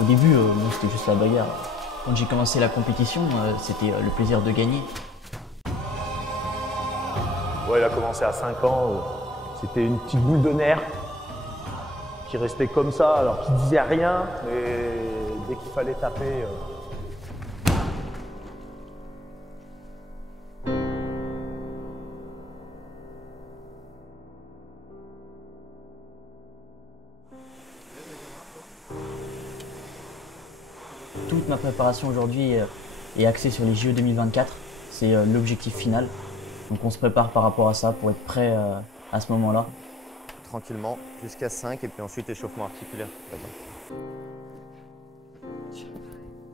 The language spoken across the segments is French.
Au début, moi, c'était juste la bagarre. Quand j'ai commencé la compétition, c'était le plaisir de gagner. Ouais, il a commencé à 5 ans. C'était une petite boule de nerfs qui restait comme ça, alors qu'il disait rien, mais dès qu'il fallait taper. Toute ma préparation aujourd'hui est axée sur les JO 2024. C'est l'objectif final. Donc on se prépare par rapport à ça pour être prêt à ce moment-là. Tranquillement, jusqu'à 5 et puis ensuite échauffement articulaire.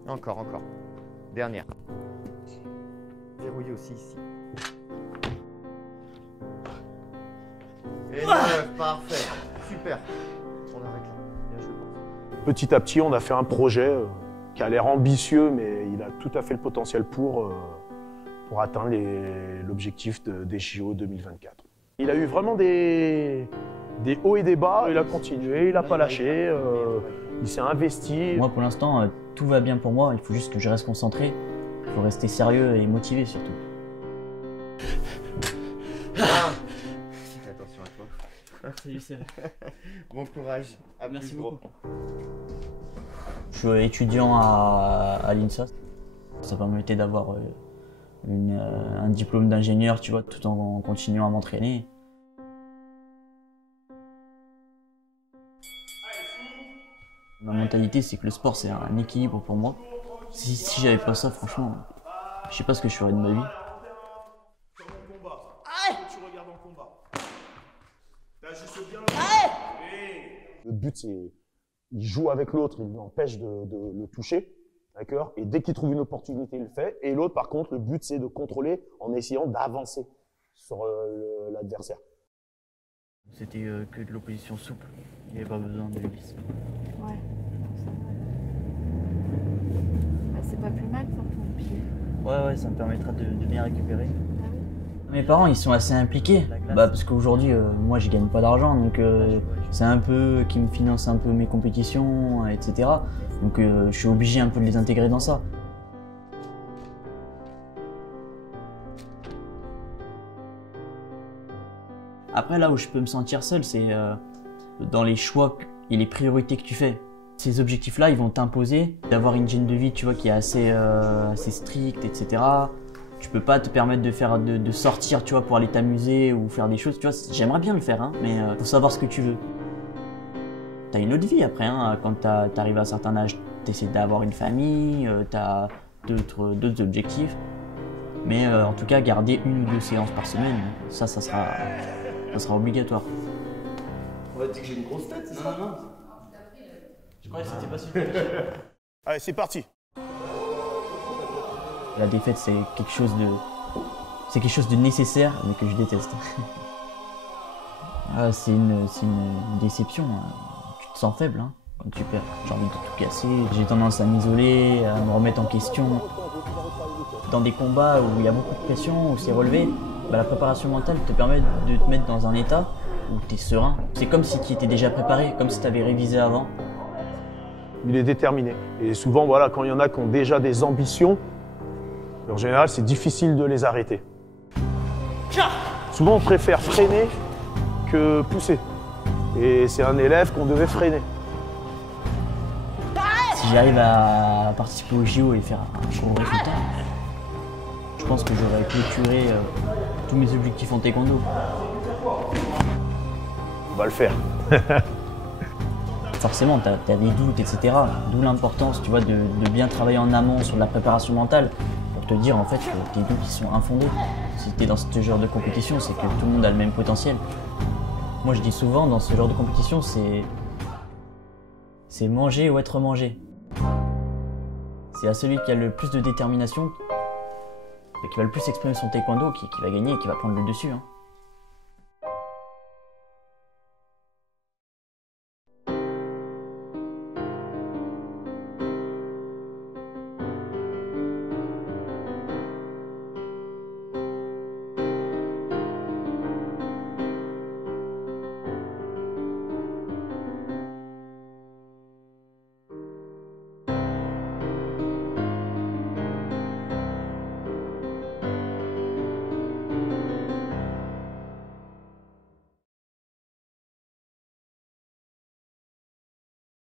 Encore, encore. Dernière. Verrouillé aussi ici. Et 9, parfait. Super. On arrête là. Bien joué. Petit à petit, on a fait un projet qui a l'air ambitieux, mais il a tout à fait le potentiel pour atteindre l'objectif des JO 2024. Il a eu vraiment des hauts et des bas, il a continué, il n'a pas lâché, il s'est investi. Moi pour l'instant, tout va bien pour moi, il faut juste que je reste concentré, il faut rester sérieux et motivé surtout. Attention à toi. Salut, c'est vrai. Bon courage. Merci beaucoup. Je suis étudiant à l'INSA. Ça permettait d'avoir un diplôme d'ingénieur, tu vois, tout en continuant à m'entraîner. Ma mentalité, c'est que le sport, c'est un équilibre pour moi. Si j'avais pas ça, franchement, je sais pas ce que je ferais de ma vie. Le but, c'est il joue avec l'autre, il l'empêche de le toucher, d'accord. Et dès qu'il trouve une opportunité, il le fait. Et l'autre, par contre, le but, c'est de contrôler en essayant d'avancer sur l'adversaire. C'était que de l'opposition souple, il n'y avait pas besoin de vis. Ouais, ça va. Bah, c'est pas plus mal pour ton pied. Ouais, ça me permettra de bien récupérer. Mes parents, ils sont assez impliqués, parce qu'aujourd'hui, moi, je gagne pas d'argent, donc c'est un peu qui me finance un peu mes compétitions, etc. Donc je suis obligé un peu de les intégrer dans ça. Après, là où je peux me sentir seul, c'est dans les choix et les priorités que tu fais. Ces objectifs-là, ils vont t'imposer d'avoir une hygiène de vie, tu vois, qui est assez stricte, etc. Tu peux pas te permettre de sortir, tu vois, pour aller t'amuser ou faire des choses, tu vois. J'aimerais bien le faire, hein, mais faut savoir ce que tu veux. T'as une autre vie après, hein, quand t'arrives à un certain âge, t'essaies d'avoir une famille, t'as d'autres objectifs. Mais en tout cas, garder 1 ou 2 séances par semaine, ça sera obligatoire. On va dire que j'ai une grosse tête, c'est ça? Non. Je croyais que c'était pas super. Allez, c'est parti. La défaite, c'est quelque chose de nécessaire, mais que je déteste. C'est une déception. Tu te sens faible, hein, quand tu perds. J'ai envie de tout casser. J'ai tendance à m'isoler, à me remettre en question. Dans des combats où il y a beaucoup de pression, où c'est relevé, la préparation mentale te permet de te mettre dans un état où tu es serein. C'est comme si tu étais déjà préparé, comme si tu avais révisé avant. Il est déterminé. Et souvent, voilà, quand il y en a qui ont déjà des ambitions, en général, c'est difficile de les arrêter. Souvent, on préfère freiner que pousser. Et c'est un élève qu'on devait freiner. Si j'arrive à participer au JO et faire un gros résultat, je pense que j'aurais clôturé tous mes objectifs en taekwondo. On va le faire. Forcément, tu as des doutes, etc. D'où l'importance, tu vois, de bien travailler en amont sur la préparation mentale pour te dire en fait que tes doutes ils sont infondés. Si tu es dans ce genre de compétition, c'est que tout le monde a le même potentiel. Moi, je dis souvent, dans ce genre de compétition, c'est manger ou être mangé. C'est à celui qui a le plus de détermination et qui va le plus exprimer son taekwondo qui va gagner et qui va prendre le dessus, hein.